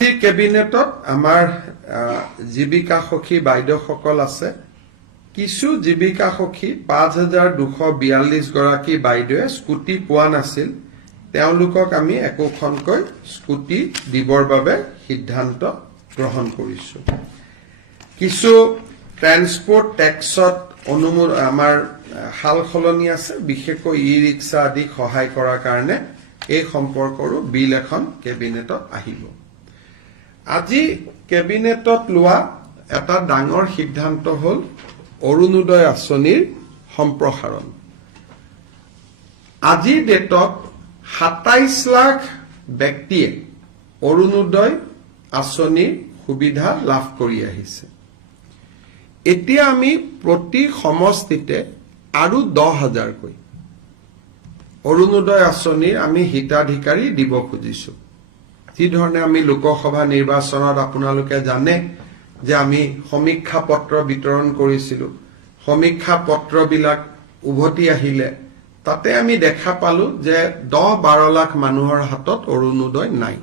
কেবিনেটত আমাৰ জীৱিকা সখী বাইদেউসকল আছে। কিছু জীৱিকা সখী ৫,২৪২ গৰাকী বাইদেৱে স্কুটি পোৱা নাছিল। তেওঁলোকক আমি একোখনকৈ স্কুটি দিবৰ বাবে সিদ্ধান্ত গ্ৰহণ কৰিছো। কিছু ট্ৰান্সপোৰ্ট টেক্সত আমাৰ হাল সলনি আছে, বিশেষকৈ ই-ৰিক্সা আদি সহায় কৰাৰ কাৰণে এই সম্পৰ্কৰো বিল এখন কেবিনেটত আহিব। আজি কেবিনেটত লোৱা এটা ডাঙৰ সিদ্ধান্ত হ'ল অৰুণোদয় আঁচনিৰ সম্প্ৰসাৰণ। আজিৰ ডেটত ২৭ লাখ ব্যক্তিয়ে অৰুণোদয় আঁচনিৰ সুবিধা লাভ কৰি আহিছে। এতিয়া আমি প্ৰতি সমষ্টিতে আৰু ১০,০০০কৈ অৰুণোদয় আঁচনিৰ আমি হিতাধিকাৰী দিব খুজিছো। যি ধৰণে আমি লোকসভা নিৰ্বাচনত আপোনালোকে জানে যে আমি সমীক্ষা পত্ৰ বিতৰণ কৰিছিলো। সমীক্ষা পত্ৰবিলাক উভতি আহিলে তাতে আমি দেখা পালো যে ১০-১২ লাখ মানুহৰ হাতত অৰুণোদয় নাই।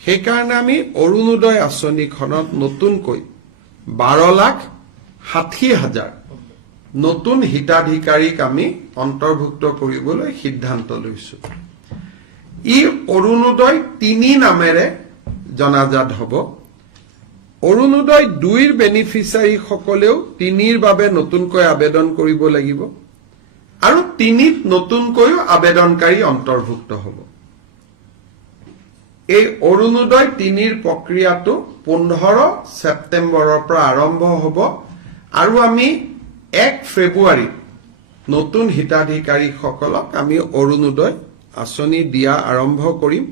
সেইকাৰণে আমি অৰুণোদয় আঁচনিখনত নতুনকৈ ১২,৬০,০০০ নতুন হিতাধিকাৰীক আমি অন্তৰ্ভুক্ত কৰিবলৈ সিদ্ধান্ত লৈছো। ই অৰুণোদয় ৩ নামেৰে জনাজাত হ'ব। অৰুণোদয় ২ৰ বেনিফিচিয়াৰীসকলেও ৩ৰ বাবে নতুনকৈ আবেদন কৰিব লাগিব আৰু ৩ত নতুনকৈও আবেদনকাৰী অন্তৰ্ভুক্ত হ'ব। এই অৰুণোদয় ৩ৰ প্ৰক্ৰিয়াটো ১৫ ছেপ্টেম্বৰৰ পৰা আৰম্ভ হ'ব আৰু আমি ১ ফেব্ৰুৱাৰীত নতুন হিতাধিকাৰীসকলক আমি অৰুণোদয় আঁচনি দিয়া আৰম্ভ কৰিম।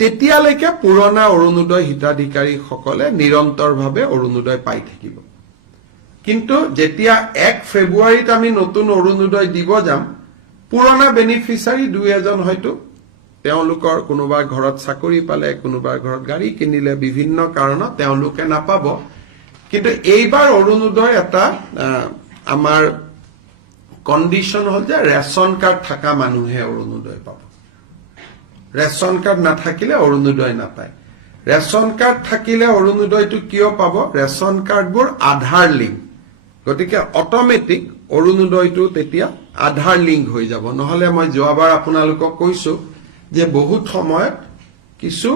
তেতিয়ালৈকে পুৰণা অৰুণোদয় হিতাধিকাৰীসকলে নিৰন্তৰভাৱে অৰুণোদয় পাই থাকিব। কিন্তু যেতিয়া ১ ফেব্ৰুৱাৰীত আমি নতুন অৰুণোদয় দিব যাম, পুৰণা বেনিফিচিয়াৰী ২-এজন হয়তো তেওঁলোকৰ কোনোবা ঘৰত চাকৰি পালে, কোনোবা ঘৰত গাড়ী কিনিলে, বিভিন্ন কাৰণত তেওঁলোকে নাপাব। কিন্তু এইবাৰ অৰুণোদয় এটা আমাৰ কণ্ডিশ্যন হ'ল যে ৰেচন কাৰ্ড থকা মানুহে অৰুণোদয় পাব। ৰেচন কাৰ্ড নাথাকিলে অৰুণোদয় নাপায়। ৰেচন কাৰ্ড থাকিলে অৰুণোদয়টো কিয় পাব? ৰেচন কাৰ্ডবোৰ আধাৰ লিংক, গতিকে অট'মেটিক অৰুণোদয়টো তেতিয়া আধাৰ লিংক হৈ যাব। নহলে মই যোৱাবাৰ আপোনালোকক কৈছো যে বহুত সময়ত কিছু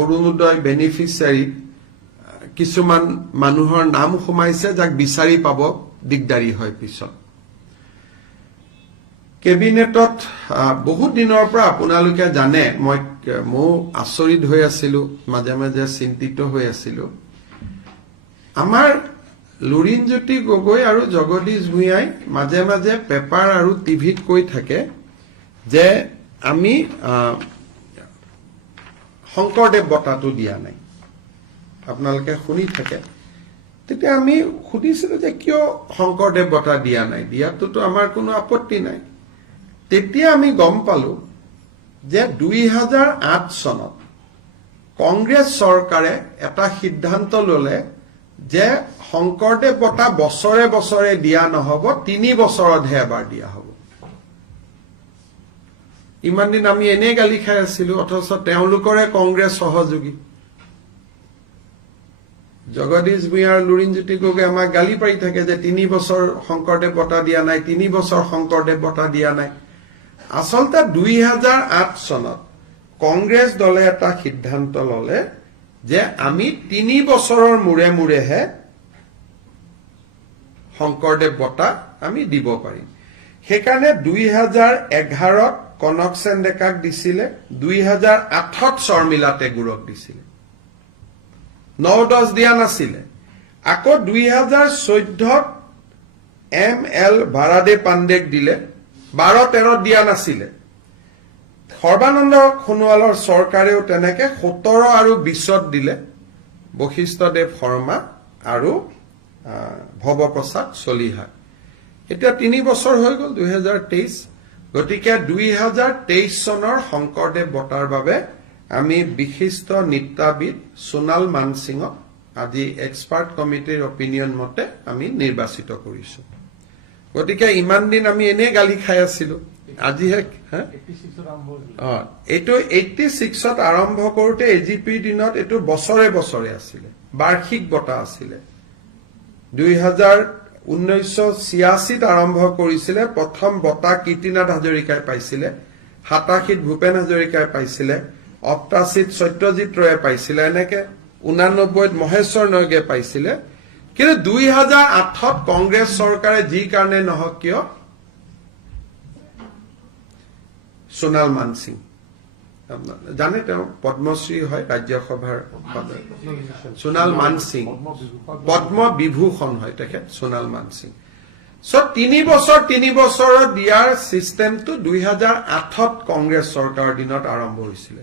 অৰুণোদয় বেনিফিচিয়াৰীত কিছুমান মানুহৰ নাম সোমাইছে যাক বিচাৰি পাব দিগদাৰী হয় পিছত। কেবিনেটত বহুত দিনৰ পৰা আপোনালোকে জানে মই আচৰিত হৈ আছিলো, মাজে মাজে চিন্তিত হৈ আছিলো। আমাৰ লুৰিণজ্যোতি গগৈ আৰু জগদীশ ভূঞাই মাজে মাজে পেপাৰ আৰু টিভিত কৈ থাকে যে আমি শংকৰদেৱ বঁটাটো দিয়া নাই। আপোনালোকে শুনি থাকে। তেতিয়া আমি সুধিছিলো যে কিয় শংকৰদেৱ বঁটা দিয়া নাই, দিয়াটোতো আমাৰ কোনো আপত্তি নাই। তেতিয়া আমি গম পালো যে ২০০৮ চনত কংগ্ৰেছ চৰকাৰে এটা সিদ্ধান্ত ললে যে শংকৰদেৱ বঁটা বছৰে বছৰে দিয়া নহব, ৩ বছৰতহে এবাৰ দিয়া হ'ব। ইমান দিন আমি এনেই গালি খাই আছিলো, অথচ তেওঁলোকৰে কংগ্ৰেছ সহযোগী জগদীশ ভূঞা আৰু লুৰিণজ্যোতি গগৈ আমাক গালি পাৰি থাকে যে ৩ বছৰ শংকৰদেৱ বঁটা দিয়া নাই, ৩ বছৰ শংকৰদেৱ বঁটা দিয়া নাই। আচলতে ২০০৮ চনত কংগ্ৰেছ দলে এটা সিদ্ধান্ত ললে যে আমি ৩ বছৰৰ মূৰে মূৰেহে শংকৰদেৱ বঁটা আমি দিব পাৰিম। সেইকাৰণে ২০১১ত কনকসেন ডেকাক দিছিলে, ২০০৮ত শৰ্মিলা টেগুৰক দিছিলে, ৯-১০ দিয়া নাছিলে। আকৌ ২০১৪ত ML ভাৰাদে পাণ্ডেক দিলে, ১২-১৩ দিয়া নাছিলে। সৰ্বানন্দ সোণোৱালৰ চৰকাৰেও তেনেকে ১৭ আৰু ২০ত দিলে, বশিষ্ঠদেৱ শৰ্মা আৰু ভৱপ্ৰসাদ চলিহাক। এতিয়া ৩ বছৰ হৈ গ'ল, ২০২৩। গতিকে ২০২৩ চনৰ শংকৰদেৱ বঁটাৰ বাবে আমি বিশিষ্ট নৃত্যবিদ সোণাল মানসিঙক আজি এক্সপাৰ্ট কমিটিৰ অপিনিয়ন মতে আমি নিৰ্বাচিত কৰিছো। গতিকে ইমান দিন আমি এনেই গালি খাই আছিলো আজিহে এইটো 86ত আৰম্ভ কৰোঁতে এজিপিৰ দিনত এইটো বছৰে বছৰে আছিলে, বাৰ্ষিক বঁটা আছিলে। 1986ত আৰম্ভ কৰিছিলে। প্ৰথম বঁটা কীৰ্তিনাথ হাজৰিকাই পাইছিলে, 87ত ভূপেন হাজৰিকাই পাইছিলে, 88ত সত্যজিৎ ৰয়ে পাইছিলে, এনেকে 89ত মহেশ্বৰ নয়গে পাইছিলে। কিন্তু 2008ত কংগ্ৰেছ চৰকাৰে যি কাৰণে নহওক কিয় সোণাল মানসিং জানে, তেওঁ পদ্মশ্ৰী হয়, ৰাজ্যসভাৰ সোণাল মানসিং, পদ্ম বিভূষণ হয় তেখেত সোণাল মানসিং। চ' 3 বছৰত দিয়াৰ চিষ্টেমটো 2008ত কংগ্ৰেছ চৰকাৰৰ দিনত আৰম্ভ হৈছিলে।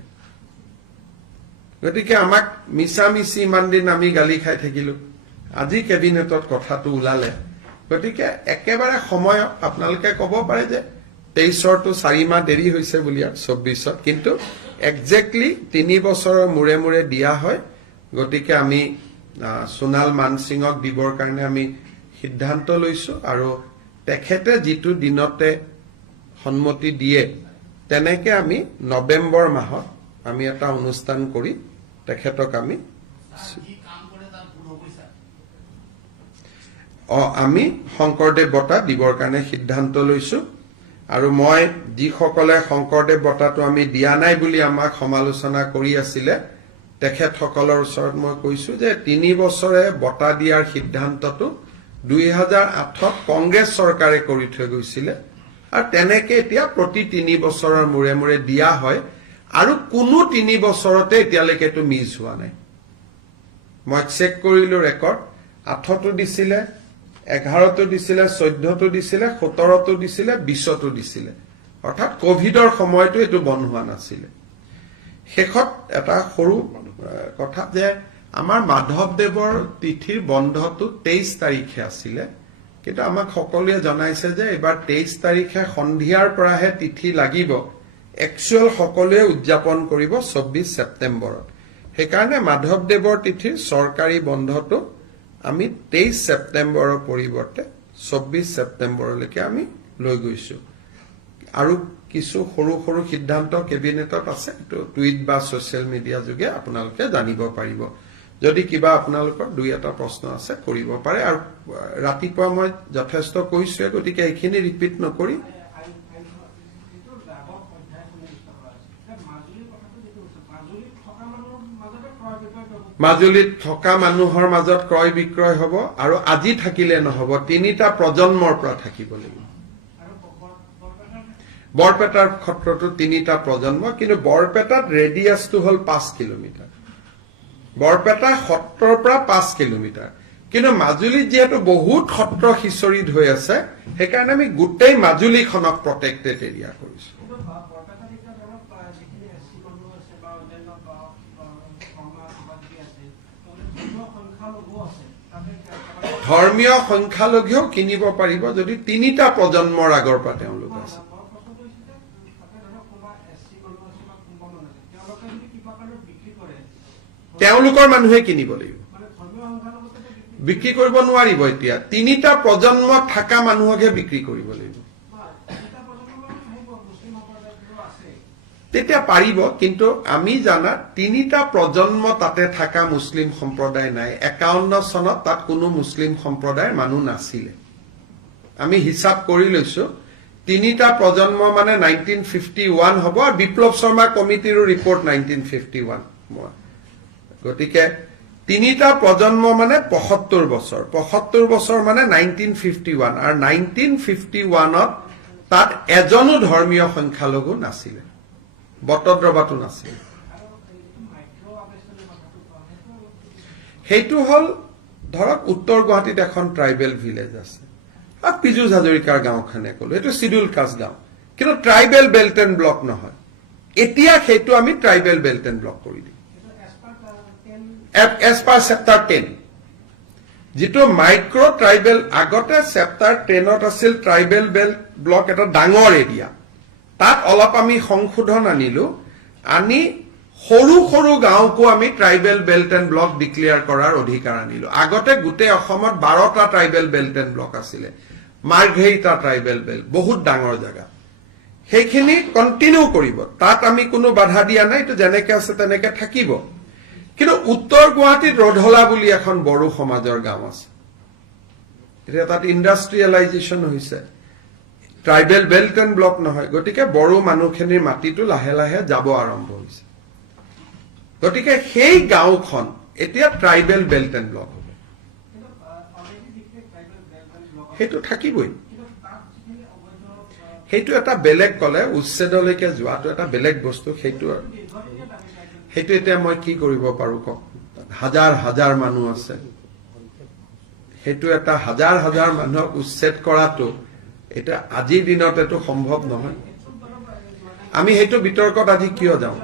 গতিকে আমাক মিছামিছি ইমান দিন আমি গালি খাই থাকিলো, আজি কেবিনেটত কথাটো ওলালে। গতিকে একেবাৰে সময়ত আপোনালোকে ক'ব পাৰে যে 23ৰটো 4 মাহ দেৰি হৈছে বুলি, 24ত কিন্তু একজেক্টলি 3 বছৰৰ মূৰে মূৰে দিয়া হয়। গতিকে আমি সোণাল মানসিঙক দিবৰ কাৰণে আমি সিদ্ধান্ত লৈছো, আৰু তেখেতে যিটো দিনতে সন্মতি দিয়ে তেনেকে আমি নৱেম্বৰ মাহত আমি এটা অনুষ্ঠান কৰি তেখেতক আমি শংকৰদেৱ বঁটা দিবৰ কাৰণে সিদ্ধান্ত লৈছো। আৰু মই যিসকলে শংকৰদেৱ বঁটাটো আমি দিয়া নাই বুলি আমাক সমালোচনা কৰি আছিলে, তেখেতসকলৰ ওচৰত মই কৈছো যে 3 বছৰে বঁটা দিয়াৰ সিদ্ধান্তটো 2008ত কংগ্ৰেছ চৰকাৰে কৰি থৈ গৈছিলে, আৰু তেনেকে এতিয়া প্ৰতি 3 বছৰৰ মূৰে মূৰে দিয়া হয়, আৰু কোনো 3 বছৰতে এতিয়ালৈকে এইটো মিছ হোৱা নাই। মই চেক কৰিলো ৰেকৰ্ড, 8তো দিছিলে, 11তো দিছিলে, 14তো দিছিলে, 17তো দিছিলে, 20তো দিছিলে। অৰ্থাৎ কভিডৰ সময়তো এইটো বন্ধ হোৱা নাছিলে। শেষত এটা সৰু কথা যে আমাৰ মাধৱদেৱৰ তিথিৰ বন্ধটো 23 তাৰিখে আছিলে, কিন্তু আমাক সকলোৱে জনাইছে যে এইবাৰ 23 তাৰিখে সন্ধিয়াৰ পৰাহে তিথি লাগিব, একচুৱেল সকলোৱে উদযাপন কৰিব 24 ছেপ্টেম্বৰত। সেইকাৰণে মাধৱদেৱৰ তিথিৰ চৰকাৰী বন্ধটো আমি 23 ছেপ্টেম্বৰৰ পৰিৱৰ্তে 24 ছেপ্টেম্বৰলৈকে আমি লৈ গৈছো। আৰু কিছু সৰু সৰু সিদ্ধান্ত কেবিনেটত আছে, এইটো টুইট বা ছচিয়েল মিডিয়া যোগে আপোনালোকে জানিব পাৰিব। যদি কিবা আপোনালোকৰ 2-এটা প্ৰশ্ন আছে কৰিব পাৰে। আৰু ৰাতিপুৱা মই যথেষ্ট কৈছোৱে, গতিকে এইখিনি ৰিপিট নকৰি মাজুলীত থকা মানুহৰ মাজত ক্ৰয় বিক্ৰয় হ'ব, আৰু আজি থাকিলে নহ'ব, 3টা প্ৰজন্মৰ পৰা থাকিব লাগিব। বৰপেটাৰ ক্ষেত্ৰতো 3টা প্ৰজন্ম, কিন্তু বৰপেটাত ৰেডিয়াছটো হ'ল 5 কিলোমিটাৰ, বৰপেটা সত্ৰৰ পৰা 5 কিলোমিটাৰ। কিন্তু মাজুলীত যিহেতু বহুত সত্ৰ সিঁচৰিত হৈ আছে, সেইকাৰণে আমি গোটেই মাজুলীখনক প্ৰটেক্টেড এৰিয়া কৰিছো। ধৰ্মীয় সংখ্যালঘুও কিনিব পাৰিব যদি 3টা প্ৰজন্মৰ আগৰ পৰা তেওঁলোক আছে। তেওঁলোকৰ মানুহে কিনিব লাগিব, বিক্ৰী কৰিব নোৱাৰিব। এতিয়া 3টা প্ৰজন্ম থকা মানুহকহে বিক্ৰী কৰিব লাগিব, তেতিয়া পাৰিব। কিন্তু আমি জানাত 3টা প্ৰজন্ম তাতে থকা মুছলিম সম্প্ৰদায় নাই। 51 চনত তাত কোনো মুছলিম সম্প্ৰদায়ৰ মানুহ নাছিলে। আমি হিচাপ কৰি লৈছো, 3টা প্ৰজন্ম মানে 1951 হ'ব, আৰু বিপ্লৱ শৰ্মা কমিটিৰো ৰিপৰ্ট 1951। গতিকে 3টা প্ৰজন্ম মানে 75 বছৰ, 75 বছৰ মানে 1951, আৰু 1951ত তাত এজনো ধৰ্মীয় সংখ্যালঘু নাছিলে, বটদ্ৰৱাটো নাছিলে। সেইটো হ'ল ধৰক উত্তৰ গুৱাহাটীত এখন ট্ৰাইবেল ভিলেজ আছে, পীযুষ হাজৰিকাৰ গাঁওখনে ক'লো, এইটো চিডিউল কাষ্ট গাঁও, কিন্তু ট্ৰাইবেল বেল্ট এণ্ড ব্লক নহয়। এতিয়া সেইটো আমি ট্ৰাইবেল বেল্ট এণ্ড ব্লক কৰি দিম এজ পাৰ চেপ্টাৰ 10। যিটো মাইক্ৰ' ট্ৰাইবেল, আগতে চেপ্টাৰ 10ত আছিল ট্ৰাইবেল বেল্ট ব্লক, এটা ডাঙৰ এৰিয়া। তাত অলপ আমি সংশোধন আনিলো, আনি সৰু সৰু গাঁওকো আমি tribal belt and block declare কৰাৰ অধিকাৰ আনিলো। আগতে গোটেই অসমত 12টা ট্ৰাইবেল বেল্ট এণ্ড ব্লক আছিলে, মাৰ্ঘেৰিটা ট্ৰাইবেল বেল্ট, বহুত ডাঙৰ জেগা। সেইখিনি কণ্টিনিউ কৰিব, তাত আমি কোনো বাধা দিয়া নাই, এইটো যেনেকে আছে তেনেকে থাকিব। কিন্তু উত্তৰ গুৱাহাটীত ৰধলা বুলি এখন বড়ো সমাজৰ গাঁও আছে, এতিয়া তাত ইণ্ডাষ্ট্ৰিয়েলাইজেশ্যন হৈছে, ট্ৰাইবেল বেল্ট এণ্ড ব্লক নহয়, গতিকে বড়ো মানুহখিনিৰ মাটিটো লাহে লাহে যাব আৰম্ভ হৈছে। গতিকে সেই গাঁওখন এতিয়া ট্ৰাইবেল বেল্ট এণ্ড ব্লক হ'ব, সেইটো থাকিবই। সেইটো এটা বেলেগ, কলে উচ্ছেদলৈকে যোৱাটো এটা বেলেগ বস্তু, সেইটো এতিয়া মই কি কৰিব পাৰো কওক? হাজাৰ হাজাৰ মানুহ আছে, সেইটো এটা হাজাৰ হাজাৰ মানুহক উচ্ছেদ কৰাটো এটা আজিৰ দিনত এইটো সম্ভৱ নহয়। আমি সেইটো বিতৰ্কত আজি কিয় যাওঁ?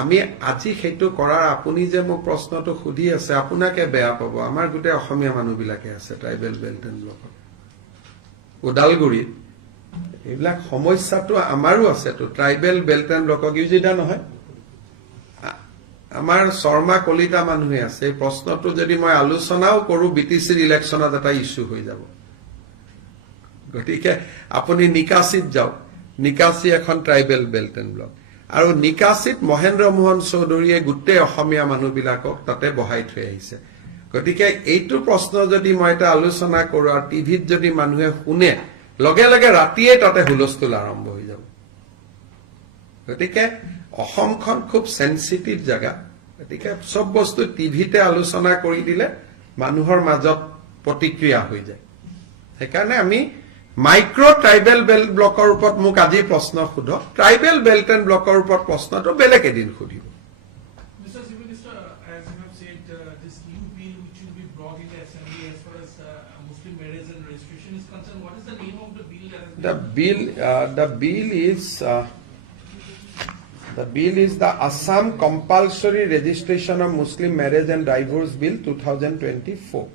আমি আজি সেইটো কৰাৰ, আপুনি যে মোক প্ৰশ্নটো সুধি আছে, আপোনাকে বেয়া পাব, আমাৰ গোটেই অসমীয়া মানুহবিলাকে আছে ট্ৰাইবেল বেল্ট এণ্ড ব্লকত, ওদালগুৰিত এইবিলাক সমস্যাটো আমাৰো আছেতো। ট্ৰাইবেল বেল্ট এণ্ড ব্লকক ইউজিদা নহয়, আমাৰ শৰ্মা কলিতা মানুহে আছে। এই প্ৰশ্নটো যদি মই আলোচনাও কৰো, BTCৰ ইলেকশ্যনত এটা ইছ্যু হৈ যাব। গতিকে আপুনি নিকাচিত যাওক, নিকাচি এখন ট্ৰাইবেল বেল্ট এণ্ড ব্লক, আৰু নিকাচিত মহেন্দ্ৰ মোহন চৌধুৰীয়ে গোটেই অসমীয়া মানুহবিলাকক তাতে বহাই থৈ আহিছে। গতিকে এইটো প্ৰশ্ন যদি মই এটা আলোচনা কৰো আৰু টিভিত যদি মানুহে শুনে, লগে লগে ৰাতিয়ে তাতে হুলস্থুল আৰম্ভ হৈ যাব। গতিকে অসমখন খুব সেন্সিটিভ জাগা, গতিকে চব বস্তু টিভিতে আলোচনা কৰি দিলে মানুহৰ মাজত প্ৰতিক্ৰিয়া হৈ যায়। সেইকাৰণে আমি মাইক্ৰ ট্ৰাইবেল বেল্ট ব্লকৰ ওপৰত মোক আজি প্ৰশ্ন সোধক, ট্ৰাইবেল বেল্ট এণ্ড ব্লকৰ ওপৰত প্ৰশ্নটো বেলেগ এদিন সুধিব। Mr. Chief Minister, as you have said, this new bill which will be brought in the assembly as far as Muslim marriage and registration is concerned, what is the name of the bill? The bill is the Assam Compulsory Registration of Muslim Marriage and Divorce Bill 2024.